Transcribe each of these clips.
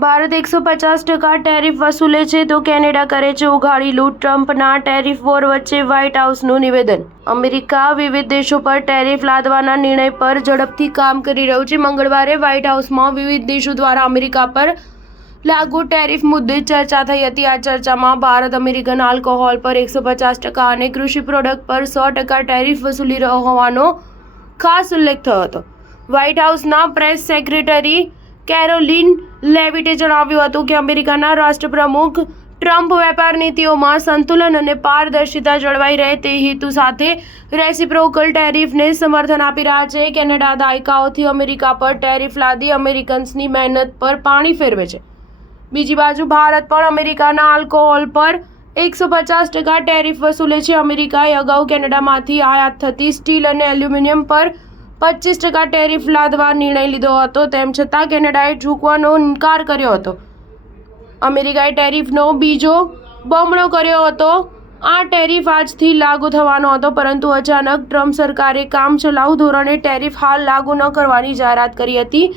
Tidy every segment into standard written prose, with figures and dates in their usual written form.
Bharat 150% tariff વસૂલે છે તો Canada કરે છે ઉઘાડી લૂંટ. ટ્રમ્પના ટેરિફ વોર વચ્ચે વ્હાઇટ હાઉસનું નિવેદન. અમેરિકા વિવિધ દેશો પર ટેરિફ લાદવાના નિર્ણય પર ઝડપથી કામ કરી રહ્યું છે. મંગળવારે વ્હાઇટ હાઉસમાં વિવિધ દેશો દ્વારા અમેરિકા પર લાગુ ટેરિફ મુદ્દે ચર્ચા થઈ હતી. આ ચર્ચામાં ભારત અમેરિકન આલ્કોહોલ પર 150% અને કૃષિ પ્રોડક્ટ પર 100% ટેરિફ વસૂલી રહ્યો હોવાનો ખાસ ઉલ્લેખ થયો હતો. વ્હાઇટ હાઉસના પ્રેસ સેક્રેટરી કેરોલિન લેવિટે જણાવ્યું હતું કે અમેરિકાના રાષ્ટ્રપ્રમુખ ટ્રમ્પ વેપાર નીતિઓમાં સંતુલન અને પારદર્શિતા જળવાઈ રહે તે હેતુ સાથે રેસિપ્રોકલ ટેરિફને સમર્થન આપી રહ્યા છે. કેનેડા દાયકાઓથી અમેરિકા પર ટેરિફ લાદી અમેરિકન્સની મહેનત પર પાણી ફેરવે છે. બીજી બાજુ ભારત પણ અમેરિકાના આલ્કોહોલ પર 150% ટેરિફ વસૂલે છે. અમેરિકાએ અગાઉ કેનેડામાંથી આયાત થતી સ્ટીલ અને એલ્યુમિનિયમ પર 25% ટેરિફ લાદવા નિર્ણય લીધો હતો. તેમ છતાં કેનેડાએ ઝૂકવાનો ઇનકાર કર્યો હતો. અમેરિકાએ ટેરિફનો બીજો બમણો કર્યો હતો. આ ટેરિફ આજથી લાગુ થવાનો હતો, પરંતુ અચાનક ટ્રમ્પ સરકારે કામચલાઉ ધોરણે ટેરિફ હાલ લાગુ ન કરવાની જાહેરાત કરી હતી.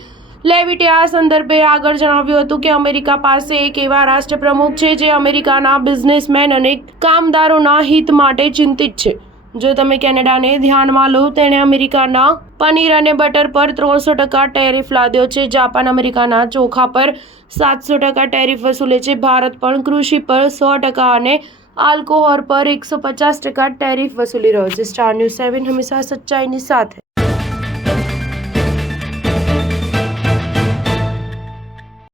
લેવિટે આ સંદર્ભે આગળ જણાવ્યું હતું કે અમેરિકા પાસે એક એવા રાષ્ટ્રપ્રમુખ છે જે અમેરિકાના બિઝનેસમેન અને કામદારોના હિત માટે ચિંતિત છે. જો તમે કેનેડાને ધ્યાનમાં લો, તેણે અમેરિકાના પનીર અને બટર પર 300% ટેરિફ લાદ્યો છે. જાપાન અમેરિકાના ચોખા પર 700% ટેરિફ વસૂલે છે. ભારત પણ કૃષિ પર 100% અને આલ્કોહોલ પર 150% ટેરિફ વસૂલી રહ્યો છે. સ્ટાર ન્યૂઝ 7 હંમેશા સચ્ચાઈની સાથે.